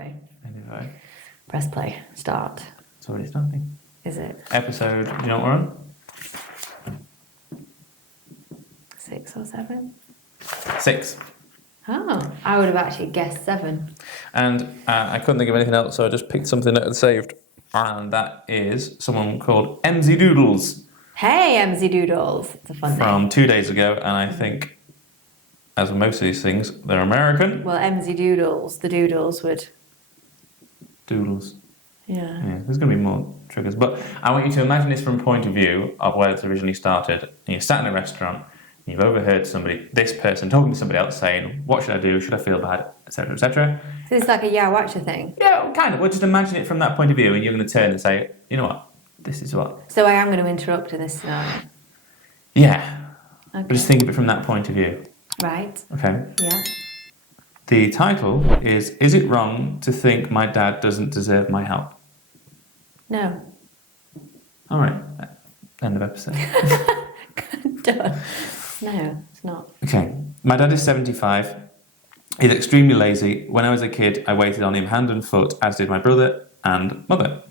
Anyway. Press play. Start. It's already starting. Is it? Episode, do you know what we're on? 6 or 7? 6. Oh, I would have actually guessed 7. And I couldn't think of anything else, so I just picked something that had saved. And that is someone called MZ Doodles. Hey, MZ Doodles. It's a fun name. From 2 days ago, and I think, as with most of these things, they're American. Well, MZ Doodles, the Doodles would... Doodles. Yeah. There's going to be more triggers. But I want you to imagine this from a point of view of where it's originally started. And you're sat in a restaurant, and you've overheard this person talking to somebody else saying, what should I do? Should I feel bad? Etc., etc. So it's like a Yeah Watcher thing? Yeah, kind of. Well, just imagine it from that point of view, and you're going to turn and say, you know what? This is what... So I am going to interrupt in this scenario? Yeah. Okay. But just think of it from that point of view. Right. Okay. Yeah. The title is it wrong to think my dad doesn't deserve my help? No. All right. End of episode. Done. No, it's not. Okay. My dad is 75. He's extremely lazy. When I was a kid, I waited on him hand and foot, as did my brother and mother.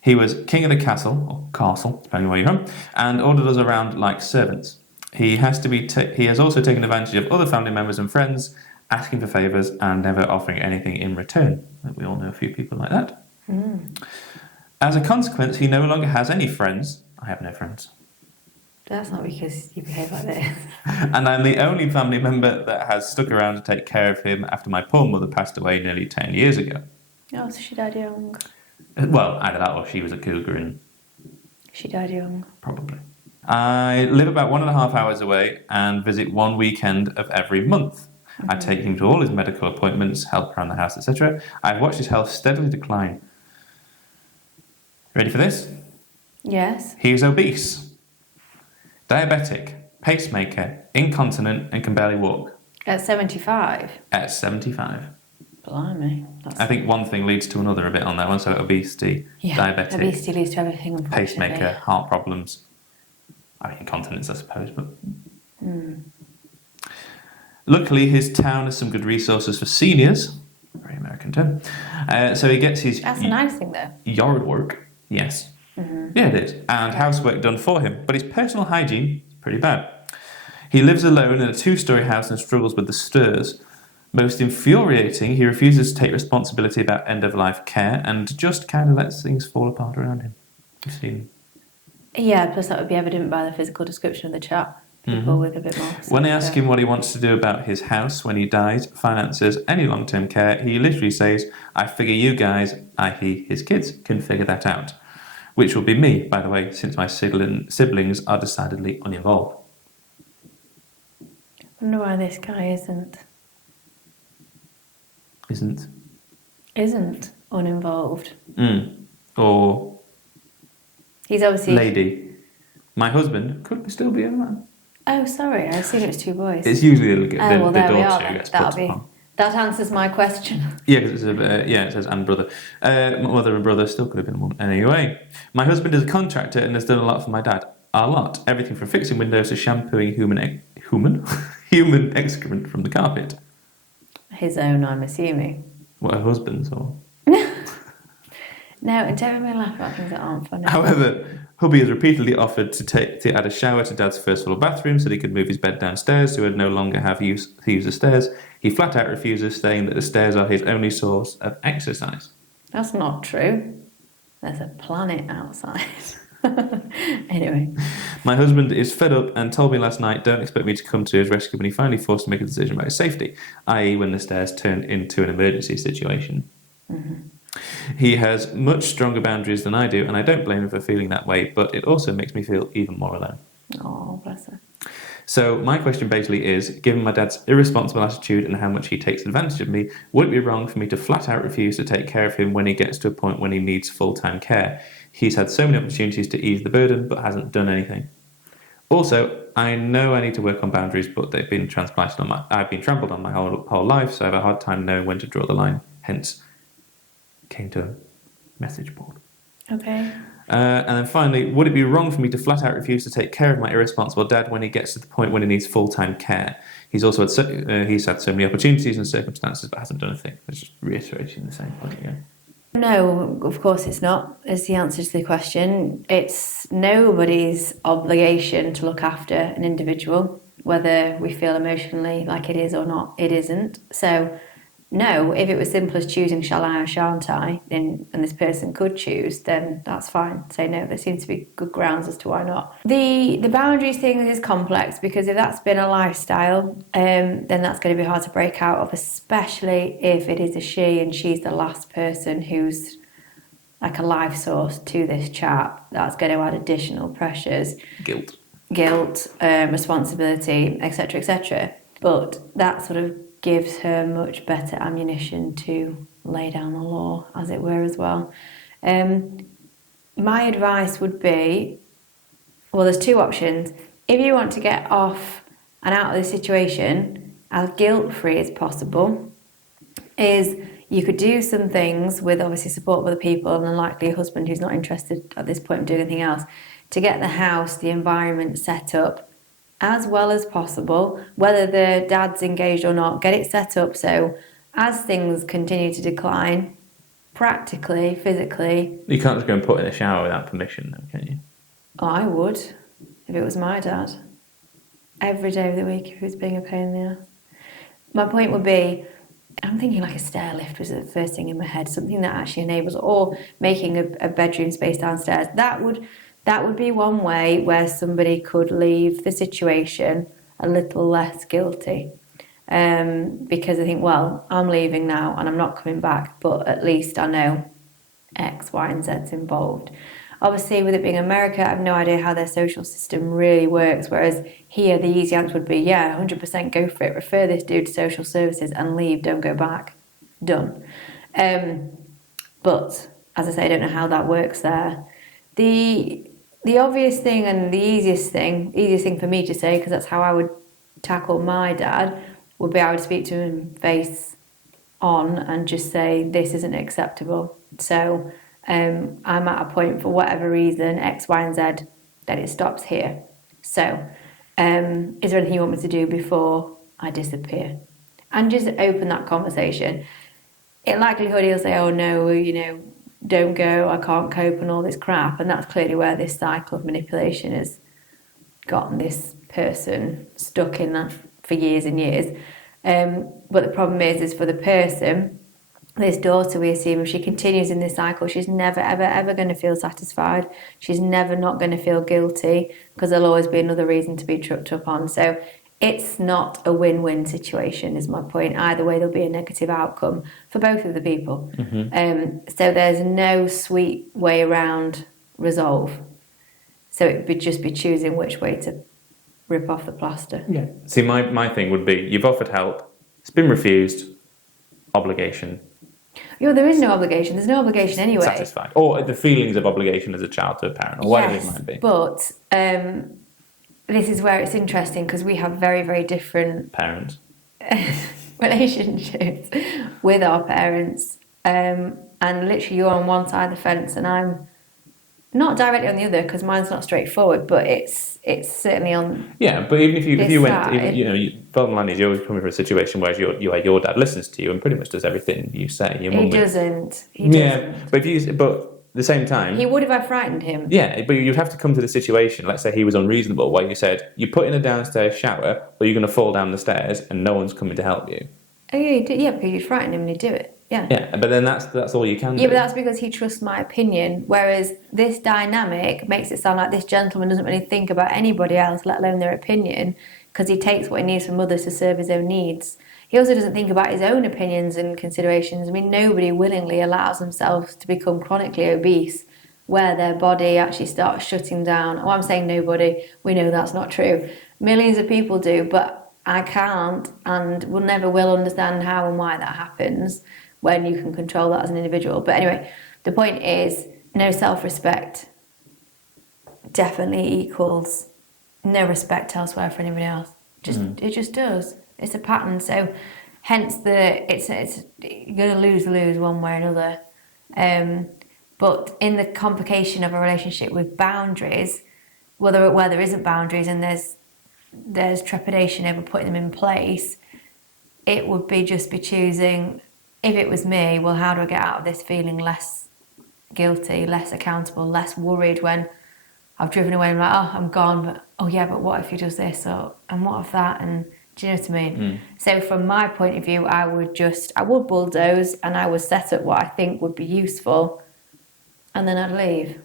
He was king of the castle, or castle, depending on where you're from, and ordered us around like servants. He has also taken advantage of other family members and friends, asking for favours and never offering anything in return. We all know a few people like that. Mm. As a consequence, he no longer has any friends. I have no friends. That's not because you behave like this. And I'm the only family member that has stuck around to take care of him after my poor mother passed away nearly 10 years ago. Oh, so she died young. Well, either that or she was a cougar and... She died young. Probably. I live about 1.5 hours away and visit one weekend of every month. Mm-hmm. I take him to all his medical appointments, help around the house, etc. I've watched his health steadily decline. Ready for this? Yes. He is obese, diabetic, pacemaker, incontinent, and can barely walk. At 75? At 75. Blimey. I think one thing leads to another a bit on that one. So obesity, diabetic, obesity leads to everything, unfortunately. pacemaker, heart problems. I mean, incontinence, I suppose, but... Luckily, his town has some good resources for seniors. Very American term. So he gets his... That's a nice thing, though. Yard work, yes. Mm-hmm. Yeah, it is. And housework done for him. But his personal hygiene is pretty bad. He lives alone in a 2-storey house and struggles with the stairs. Most infuriating, he refuses to take responsibility about end-of-life care and just kind of lets things fall apart around him. You've seen... Yeah, plus that would be evident by the physical description of the chat. People with a bit more... When I ask him what he wants to do about his house when he dies, finances, any long-term care, he literally says, I figure you guys, i.e. his kids, can figure that out. Which will be me, by the way, since my siblings are decidedly uninvolved. I wonder why this guy isn't uninvolved. Or he's obviously... lady. My husband could still be a man. Oh, sorry, I assumed it was 2 boys. It's usually the there daughter we who are. gets put upon. That answers my question. Yeah, because it says and brother. Mother and brother still could have been one. Anyway, my husband is a contractor and has done a lot for my dad. A lot. Everything from fixing windows to shampooing human excrement from the carpet. His own, I'm assuming. What, her husband's or? No, don't make me laugh about things that aren't funny. However, hubby has repeatedly offered to add a shower to Dad's first floor bathroom so that he could move his bed downstairs so he would no longer have to use the stairs. He flat out refuses, saying that the stairs are his only source of exercise. That's not true. There's a planet outside. Anyway. My husband is fed up and told me last night, don't expect me to come to his rescue when he finally forced to make a decision about his safety, i.e. when the stairs turned into an emergency situation. Mm-hmm. He has much stronger boundaries than I do, and I don't blame him for feeling that way, but it also makes me feel even more alone. Oh, bless her. So my question basically is, given my dad's irresponsible attitude and how much he takes advantage of me, would it be wrong for me to flat out refuse to take care of him when he gets to a point when he needs full-time care? He's had so many opportunities to ease the burden, but hasn't done anything. Also, I know I need to work on boundaries, but they've been I've been trampled on my whole life, so I have a hard time knowing when to draw the line. Hence, came to a message board. Okay. And then finally, would it be wrong for me to flat out refuse to take care of my irresponsible dad when he gets to the point when he needs full-time care? He's also had he's had so many opportunities and circumstances, but hasn't done a thing. It's just reiterating the same point again. No, of course it's not, is the answer to the question. It's nobody's obligation to look after an individual, whether we feel emotionally like it is or not, it isn't. So, no, if it was simple as choosing shall I or shan't I, and this person could choose, then that's fine. Say no, there seems to be good grounds as to why not. The boundaries thing is complex because if that's been a lifestyle, then that's going to be hard to break out of, especially if it is a she and she's the last person who's like a life source to this chap. That's going to add additional pressures. Guilt, responsibility, etc., etc. But that sort of gives her much better ammunition to lay down the law, as it were, as well. My advice would be, well, there's two options. If you want to get off and out of the situation as guilt-free as possible, is you could do some things with obviously support of other people and likely a husband who's not interested at this point in doing anything else, to get the house, the environment set up as well as possible, whether the dad's engaged or not, get it set up so as things continue to decline, practically, physically... You can't just go and put in a shower without permission, though, can you? Oh, I would, if it was my dad. Every day of the week, if he was being a pain in the ass. My point would be, I'm thinking like a stair lift was the first thing in my head, something that actually enables, or making a bedroom space downstairs. That would be one way where somebody could leave the situation a little less guilty. Because I think, well, I'm leaving now and I'm not coming back, but at least I know X, Y, and Z's involved. Obviously, with it being America, I have no idea how their social system really works, whereas here the easy answer would be, yeah, 100% go for it, refer this dude to social services and leave, don't go back. Done. But, as I say, I don't know how that works there. The obvious thing and the easiest thing for me to say, because that's how I would tackle my dad, would be I would speak to him face on and just say, this isn't acceptable. So I'm at a point for whatever reason, X, Y, and Z, that it stops here. So is there anything you want me to do before I disappear? And just open that conversation. In likelihood, he'll say, oh no, don't go, I can't cope and all this crap. And that's clearly where this cycle of manipulation has gotten this person stuck in that for years and years. But the problem is for the person, this daughter, we assume, if she continues in this cycle, she's never, ever, ever going to feel satisfied. She's never not going to feel guilty because there'll always be another reason to be trucked up on. So it's not a win-win situation, is my point. Either way, there'll be a negative outcome for both of the people. Mm-hmm. So there's no sweet way around resolve. So it would just be choosing which way to rip off the plaster. Yeah. See, my thing would be, you've offered help, it's been refused, obligation. There is no obligation. There's no obligation anyway. Satisfied. Or the feelings of obligation as a child to a parent, or whatever it might be. But this is where it's interesting because we have very, very different parents relationships with our parents. And literally you're on one side of the fence and I'm not directly on the other because mine's not straightforward, but it's certainly on. Yeah, but even if you went, side. bottom line is you're always coming from a situation where your dad listens to you and pretty much does everything you say. He doesn't. Yeah, but at the same time, he would if I frightened him. Yeah, but you'd have to come to the situation. Let's say he was unreasonable, where you said you put in a downstairs shower, or you're going to fall down the stairs and no one's coming to help you. Oh yeah, because you'd frighten him and he'd do it. Yeah. Yeah, but then that's all you can do. Yeah, but that's because he trusts my opinion, whereas this dynamic makes it sound like this gentleman doesn't really think about anybody else, let alone their opinion, because he takes what he needs from others to serve his own needs. He also doesn't think about his own opinions and considerations. I mean, nobody willingly allows themselves to become chronically obese where their body actually starts shutting down. Oh, I'm saying nobody. We know that's not true. Millions of people do, but I can't and will never will understand how and why that happens when you can control that as an individual. But anyway, the point is, no self-respect definitely equals no respect elsewhere for anybody else. It just does. It's a pattern. So hence it's you're going to lose one way or another. But in the complication of a relationship with boundaries, where there isn't boundaries and there's trepidation over putting them in place, it would be just be choosing, if it was me, well, how do I get out of this feeling less guilty, less accountable, less worried when I've driven away and I'm like, oh, I'm gone, but oh yeah, but what if he does this, and what if that, and do you know what I mean? So from my point of view, I would bulldoze and I would set up what I think would be useful, and then I'd leave.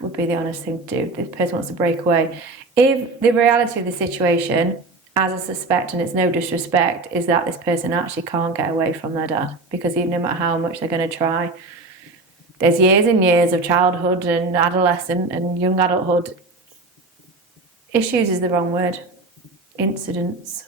Would be the honest thing to do. If this person wants to break away. If the reality of the situation, as I suspect, and it's no disrespect, is that this person actually can't get away from their dad, because even no matter how much they're going to try, there's years and years of childhood and adolescent and young adulthood. Issues is the wrong word. Incidents.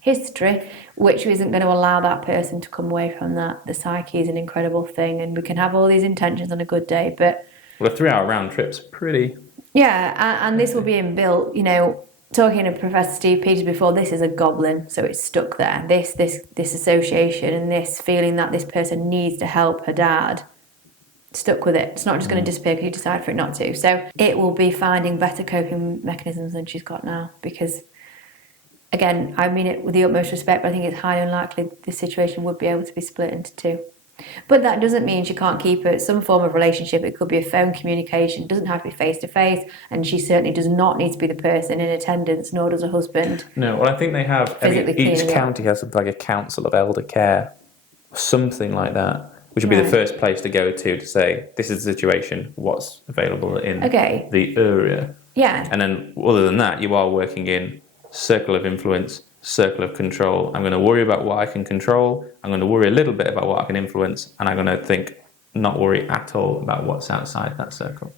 History, which isn't going to allow that person to come away from that. The psyche is an incredible thing, and we can have all these intentions on a good day, but... Well, a 3-hour round trip's pretty... Yeah, and this will be inbuilt, you know, talking to Professor Steve Peters before, this is a goblin, so it's stuck there. This association and this feeling that this person needs to help her dad, stuck with it. It's not just going to disappear because you decide for it not to. So it will be finding better coping mechanisms than she's got now, because... Again, I mean it with the utmost respect, but I think it's highly unlikely this situation would be able to be split into two. But that doesn't mean she can't keep some form of relationship. It could be a phone communication. It doesn't have to be face-to-face, and she certainly does not need to be the person in attendance, nor does her husband. No, well, I think they have... each county has like a council of elder care, something like that, which would be the first place to go to say, this is the situation, what's available in the area. Yeah. And then, other than that, you are working in circle of influence, circle of control. I'm going to worry about what I can control. I'm going to worry a little bit about what I can influence. And I'm going to not worry at all about what's outside that circle.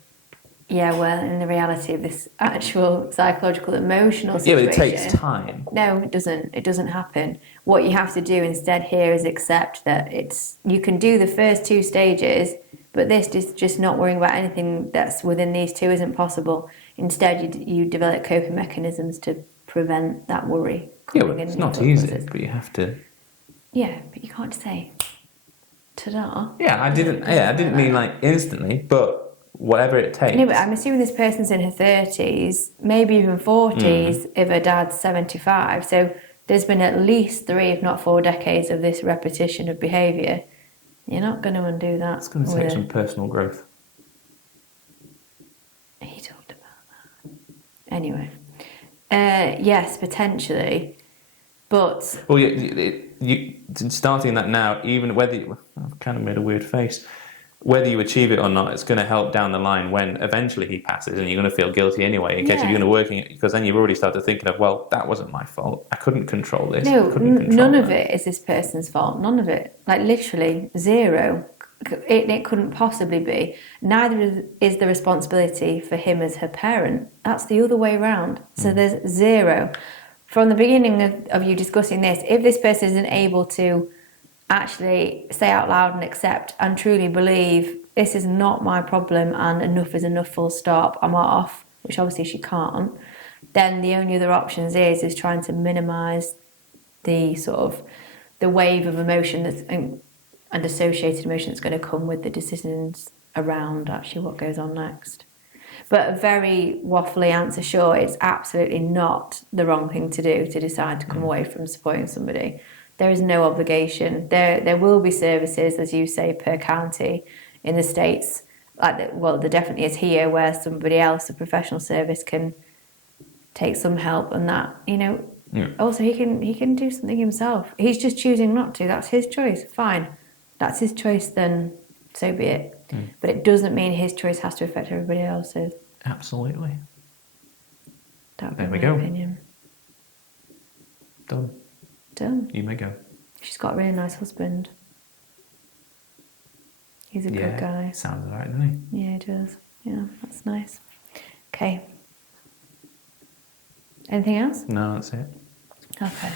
Yeah, well, in the reality of this actual psychological, emotional situation... Yeah, but it takes time. No, it doesn't. It doesn't happen. What you have to do instead here is accept that you can do the first 2 stages, but this just not worrying about anything that's within these 2 isn't possible. Instead, you develop coping mechanisms to prevent that worry. Yeah, well, it's not easy, but you have to... Yeah, but you can't say, ta-da. Yeah, I didn't mean like instantly, but whatever it takes. No, but I'm assuming this person's in her 30s, maybe even 40s, if her dad's 75. So there's been at least 3, if not 4 decades of this repetition of behaviour. You're not going to undo that. It's going to take some personal growth. He talked about that. Anyway. Yes, potentially, but... Well, you starting that now, even whether... I've kind of made a weird face. Whether you achieve it or not, it's going to help down the line when eventually he passes, and you're going to feel guilty anyway, in case you're going to work it, because then you've already started thinking of, well, that wasn't my fault. I couldn't control this. No, none of it is this person's fault. None of it. Like, literally, 0. It couldn't possibly be. Neither is the responsibility for him as her parent. That's the other way around. So there's 0. From the beginning of you discussing this, if this person isn't able to actually say out loud and accept and truly believe this is not my problem and enough is enough, full stop, I'm off, which obviously she can't, then the only other options is trying to minimise the sort of the wave of emotion that's and associated emotion that's going to come with the decisions around actually what goes on next. But a very waffly answer, sure, it's absolutely not the wrong thing to do to decide to come away from supporting somebody. There is no obligation. There will be services, as you say, per county in the States. There definitely is here, where somebody else, a professional service, can take some help, and that, also he can do something himself. He's just choosing not to. That's his choice. Fine. That's his choice, then so be it. But it doesn't mean his choice has to affect everybody else's. Absolutely. There we go. Opinion. Done. You may go. She's got a really nice husband. He's a good guy. Sounds alright, doesn't he? Yeah, he does. Yeah, that's nice. Okay. Anything else? No, that's it. Okay.